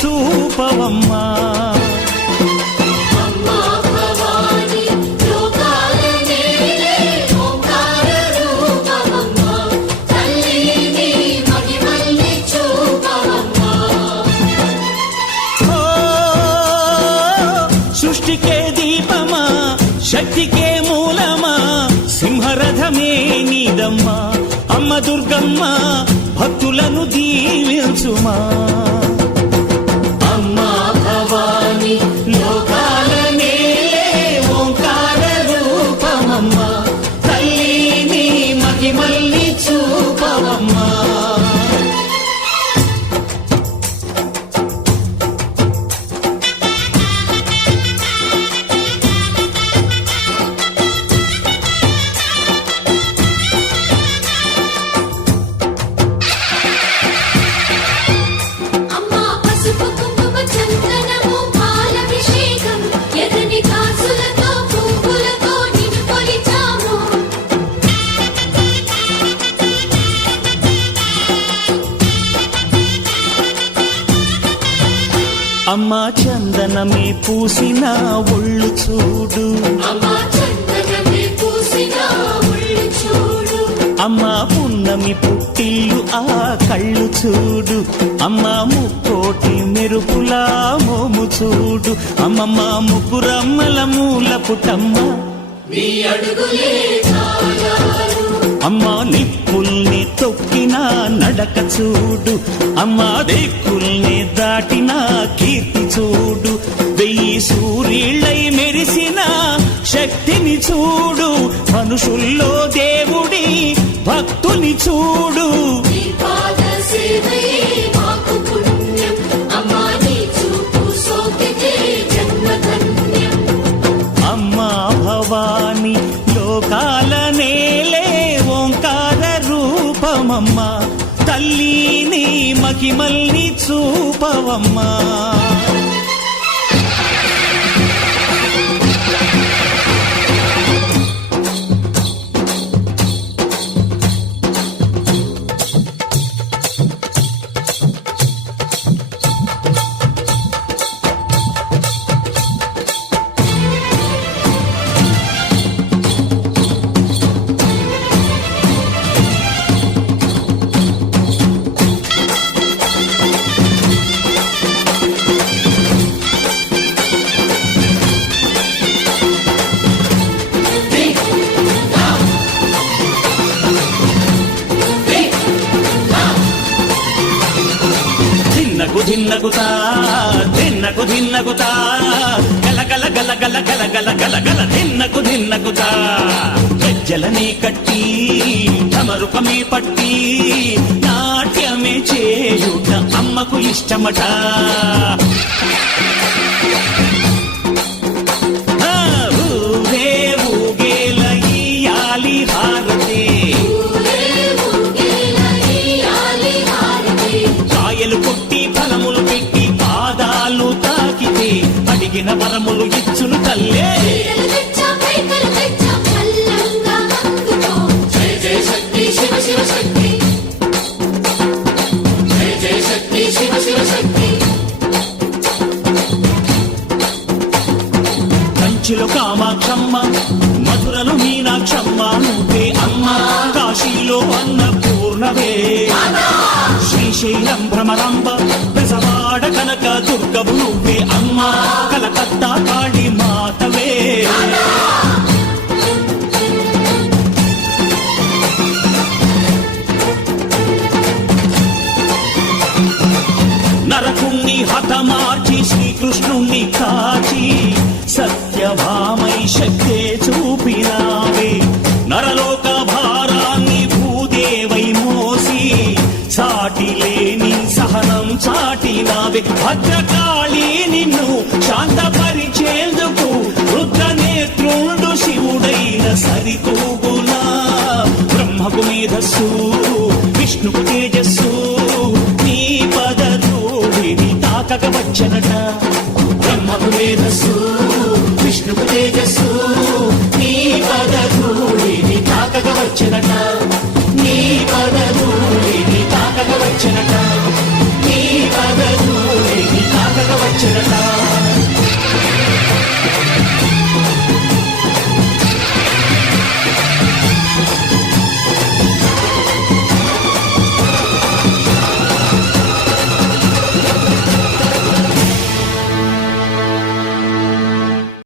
చూపవమ్మా. సృష్టికే దీపమా, శక్తికే మూలమా, సింహరథమే నీదమ్మా. అమ్మ దుర్గమ్మ భక్తులను దీవించుమా. అమ్మా భవాని లోకాల నేలే ఓంకార రూపమమ్మా, తల్లిని మహిమల్ని చూపవమ్మా. అమ్మా చందనమే పూసిన ఒళ్ళు చూడు, అమ్మా పున్నమి పుట్టిల్లు ఆ కళ్ళు చూడు, అమ్మా ముక్కోటి మెరుపులా మోము చూడు. అమ్మమ్మ ముగ్గురమ్మల మూల పుటమ్మ, అమ్మా నిప్పుల్ని తొక్కిన నడక చూడు, అమ్మా దిక్కుల్ని దాటిన కీర్తి చూడు. 1000 సూర్యుళ్ళై మెరిసిన శక్తిని చూడు, మనుషుల్లో దేవుడి భక్తుని చూడు. అమ్మా భవాని లోకాల నేలే ఓంకార రూపమమ్మా, తల్లిని మహిమల్ని చూపవమ్మా. ధిన్నగుతా ధిన్నకు ధిన్నగుతా గల గల గల గల గల గల గల గల ధిన్నగుతా. గజ్జలనే కట్టి ఢమరుకమే పట్టి నాట్యమే చేయుట అమ్మకు ఇష్టమట. ఊరే ఊగేల ఇయ్యాలి హారతే, కాయలు కొట్టి ఫలములు పెట్టి పాదాలు తాకితే అడిగిన వరములు ఇచ్చును తల్లే. కంచిలో కామాక్షమ్మ, మధురలు మీనాక్షమ్మ నువ్వే అమ్మ, కాశీలో అన్నపూర్ణవే, శ్రీశైలం భ్రమరాంబ, బెజవాడ కనక దుర్గవు నువ్వే అమ్మ, కలకత్తా కాళీ మాతవే. నరకుణ్ణి హతమార్చి శ్రీకృష్ణుణ్ణి కాచి సత్యభామై శక్తే చూపినావే. నరలోక భారాన్ని భూదేవై మోసి సాటి లేని సహనం చాటినావే. భద్రకాళి నిన్ను శాంతపరిచేందుకు రుద్రనేత్రుండు శివుడైన సరితూగునా. బ్రహ్మకు మేధస్సు, విష్ణుకు తేజస్సు, నీ పదధూళిని తాకక వచ్చనట. బ్రహ్మకు మేధస్సు, విష్ణుకు తేజస్సు, నీ పదధూళిని తాకక వచ్చనట.